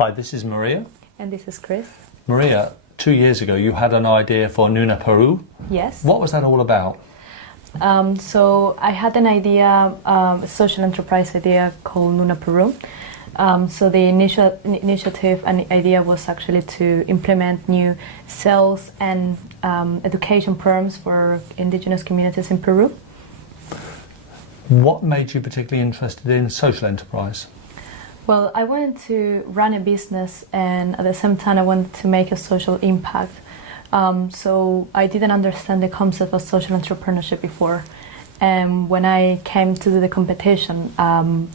Hi, this is Maria. And this is Chris. Maria, 2 years ago you had an idea for Nuna Peru. Yes. What was that all about? So I had an idea, a social enterprise idea called Nuna Peru. So the initiative and idea was actually to implement new sales and education programs for indigenous communities in Peru. What made you particularly interested in social enterprise? Well, I wanted to run a business, and at the same time I wanted to make a social impact. So I didn't understand the concept of social entrepreneurship before. And when I came to do the competition,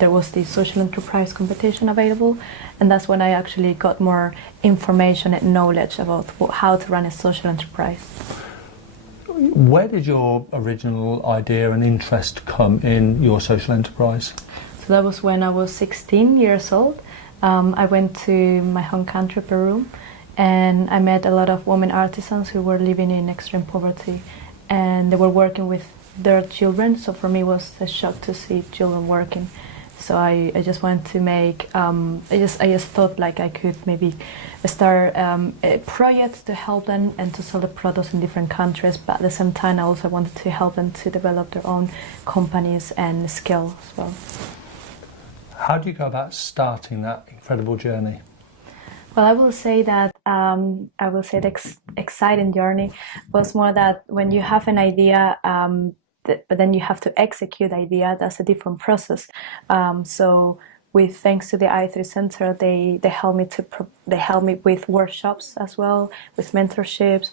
there was the social enterprise competition available, and that's when I actually got more information and knowledge about how to run a social enterprise. Where did your original idea and interest come in your social enterprise? So that was when I was 16 years old. I went to my home country, Peru, and I met a lot of women artisans who were living in extreme poverty, and they were working with their children. So for me it was a shock to see children working. So I just wanted to make, I just thought like I could maybe start a project to help them and to sell the products in different countries, but at the same time I also wanted to help them to develop their own companies and scale as well. How do you go about starting that incredible journey? Well, I will say that the exciting journey was more that when you have an idea, but then you have to execute the idea. That's a different process. So, with thanks to the I3 Center, they help me with workshops as well, with mentorships,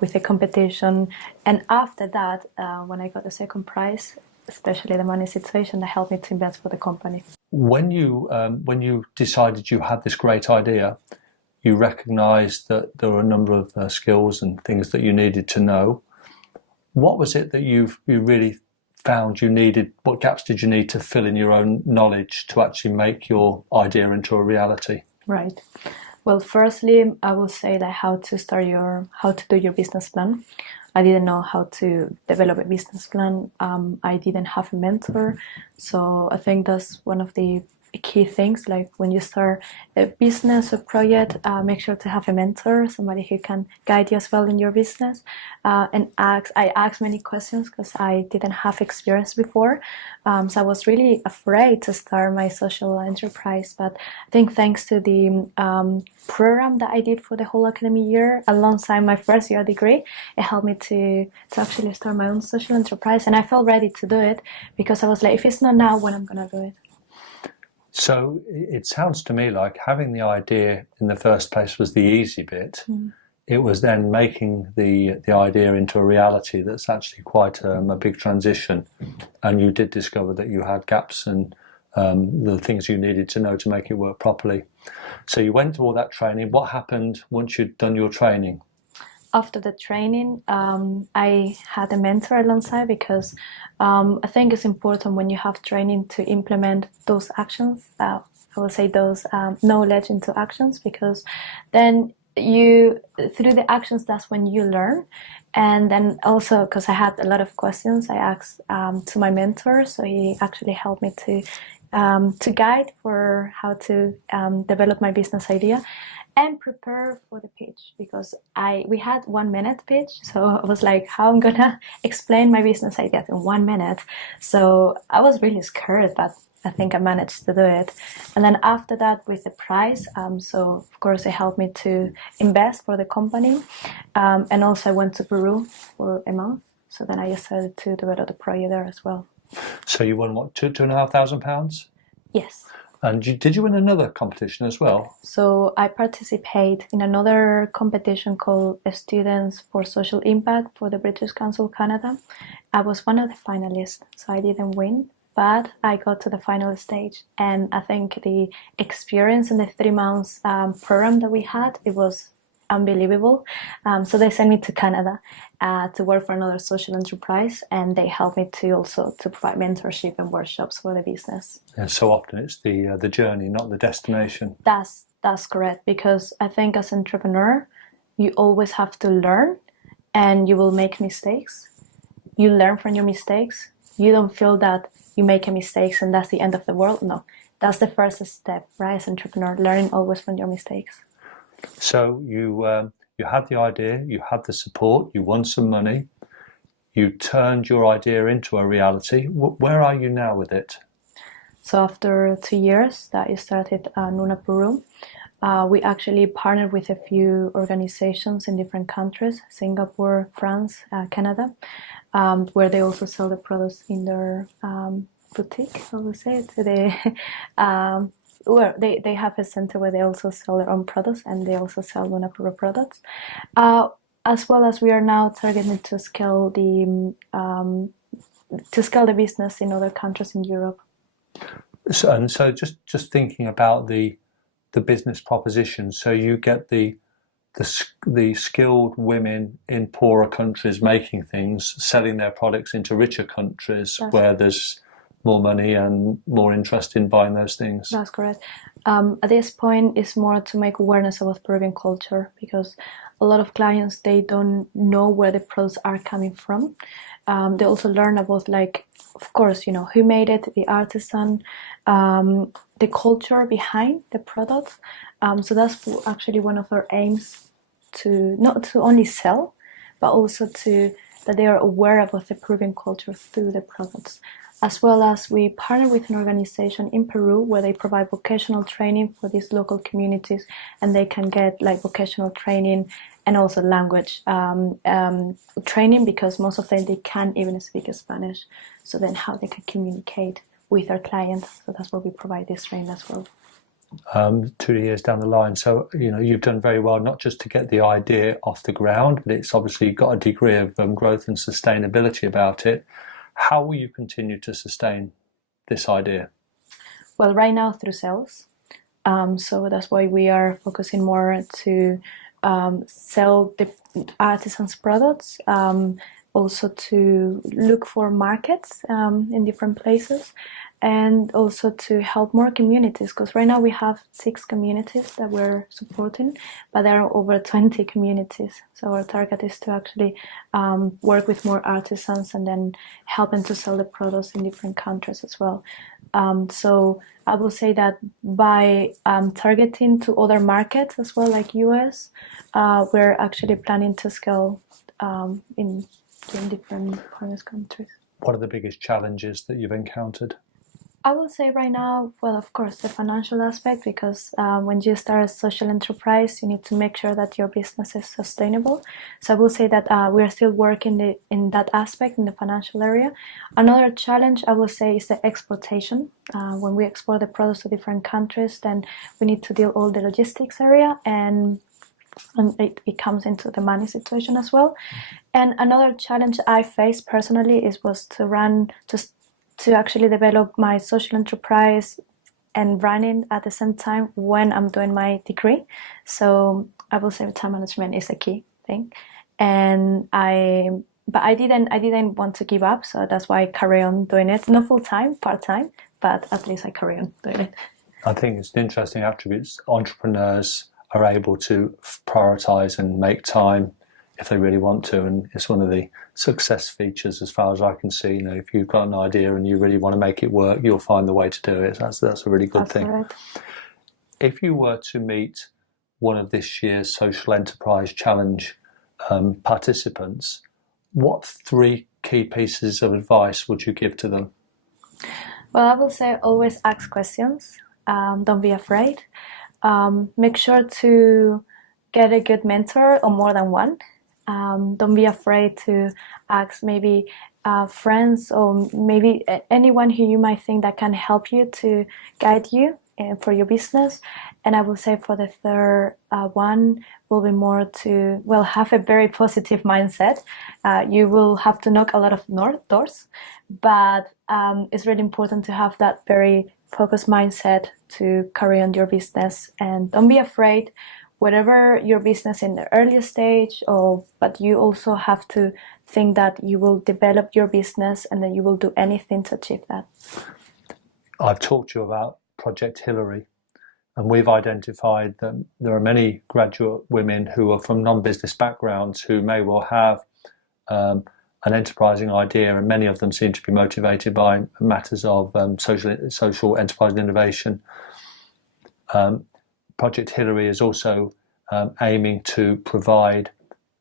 with the competition, and after that, when I got the second prize, especially the money situation, that helped me to invest for the company. When you decided you had this great idea, you recognised that there were a number of skills and things that you needed to know. What was it that you really found you needed? What gaps did you need to fill in your own knowledge to actually make your idea into a reality? Right. Well, firstly, I will say that how to do your business plan. I didn't know how to develop a business plan. I didn't have a mentor. So I think that's one of the key things. Like when you start a business or project, make sure to have a mentor, somebody who can guide you as well in your business. I asked many questions because I didn't have experience before. So I was really afraid to start my social enterprise. But I think thanks to the program that I did for the whole academic year, alongside my first year degree, it helped me to actually start my own social enterprise. And I felt ready to do it because I was like, if it's not now, when I'm going to do it? So it sounds to me like having the idea in the first place was the easy bit. It was then making the idea into a reality that's actually quite a big transition. And you did discover that you had gaps and the things you needed to know to make it work properly. So you went through all that training. What happened once you'd done your training? After the training, I had a mentor alongside because I think it's important when you have training to implement those actions. I will say those knowledge into actions, because then through the actions, that's when you learn. And then also, because I had a lot of questions, I asked to my mentor, so he actually helped me to guide for how to develop my business idea and prepare for the pitch, because we had 1 minute pitch. So I was like, how I'm gonna explain my business idea in 1 minute? So I was really scared, but I think I managed to do it. And then after that, with the prize, so of course it helped me to invest for the company. And also I went to Peru for a month. So then I started to develop the project there as well. So you won what, £2,500? Yes. And did you win another competition as well? So I participated in another competition called Students for Social Impact for the British Council Canada. I was one of the finalists, so I didn't win, but I got to the final stage. And I think the experience in the 3 months program that we had, it was unbelievable. So they sent me to Canada to work for another social enterprise, and they helped me to provide mentorship and workshops for the business. And so often it's the journey, not the destination. That's correct, because I think as an entrepreneur, you always have to learn, and you will make mistakes. You learn from your mistakes. You don't feel that you make a mistake and that's the end of the world. No, that's the first step, right? As an entrepreneur, learning always from your mistakes. So you had the idea, you had the support, you won some money, you turned your idea into a reality. Where are you now with it? So after 2 years that I started Nuna Peru, we actually partnered with a few organizations in different countries, Singapore, France, Canada, where they also sell the products in their boutique, I would say. Where they have a center where they also sell their own products, and they also sell Nuna Peru products. As well as we are now targeting to scale the business in other countries in Europe. So just thinking about the business proposition. So you get the skilled women in poorer countries making things, selling their products into richer countries where there's more money and more interest in buying those things. That's correct. At this point, it's more to make awareness about Peruvian culture, because a lot of clients, they don't know where the products are coming from. They also learn about, like, of course, who made it, the artisan, the culture behind the product. So that's actually one of our aims, to not to only sell, but also that they are aware about the Peruvian culture through the products. As well as we partner with an organization in Peru where they provide vocational training for these local communities, and they can get like vocational training and also language training, because most of them, they can't even speak Spanish. So then how they can communicate with our clients. So that's where we provide this training as well. 2 years down the line. So, you've done very well, not just to get the idea off the ground, but it's obviously got a degree of growth and sustainability about it. How will you continue to sustain this idea? Well, right now through sales. So that's why we are focusing more to sell the artisans' products, also to look for markets in different places, and also to help more communities, because right now we have 6 communities that we're supporting, but there are over 20 communities. So our target is to actually work with more artisans and then help them to sell the products in different countries as well. So I will say that by targeting to other markets as well, like US, we're actually planning to scale in different foreign countries. What are the biggest challenges that you've encountered? I will say right now, well, of course, the financial aspect, because when you start a social enterprise, you need to make sure that your business is sustainable. So I will say that we are still working in that aspect, in the financial area. Another challenge, I will say, is the exportation. When we export the products to different countries, then we need to deal all the logistics area, and it comes into the money situation as well. And another challenge I faced personally was to actually develop my social enterprise and running at the same time when I'm doing my degree. So I will say time management is a key thing. And I didn't want to give up, so that's why I carry on doing it. Not full time, part time, but at least I carry on doing it. I think it's an interesting attribute. Entrepreneurs are able to prioritize and make time if they really want to, and it's one of the success features as far as I can see. If you've got an idea and you really want to make it work, you'll find the way to do it. That's a really good thing. Correct. If you were to meet one of this year's Social Enterprise Challenge participants, what 3 key pieces of advice would you give to them? Well, I will say always ask questions. Don't be afraid. Make sure to get a good mentor, or more than one. Don't be afraid to ask maybe friends, or maybe anyone who you might think that can help you to guide you for your business. And I will say for the third one will be more to, well, have a very positive mindset. You will have to knock a lot of doors, but it's really important to have that very focused mindset to carry on your business. And don't be afraid, whatever your business in the earliest stage, but you also have to think that you will develop your business and that you will do anything to achieve that. I've talked to you about Project Hillary, and we've identified that there are many graduate women who are from non-business backgrounds who may well have an enterprising idea, and many of them seem to be motivated by matters of social enterprise and innovation. Project Hillary is also aiming to provide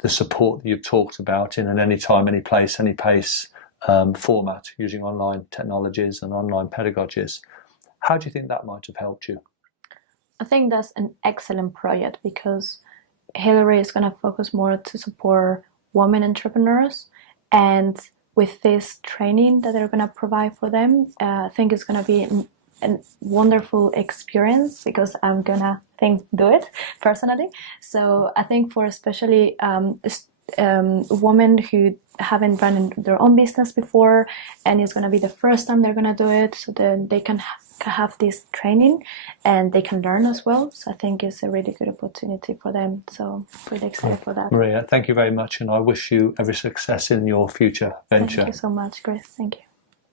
the support that you've talked about in an anytime, any place, any pace format, using online technologies and online pedagogies. How do you think that might have helped you? I think that's an excellent project, because Hillary is going to focus more to support women entrepreneurs, and with this training that they're going to provide for them, I think it's going to be a wonderful experience, because I'm going to do it personally. So I think for especially women who haven't run their own business before, and it's going to be the first time they're going to do it, so then they can have this training and they can learn as well. So I think it's a really good opportunity for them. So really excited for that. Maria, thank you very much, and I wish you every success in your future venture. Thank you so much, Chris. Thank you.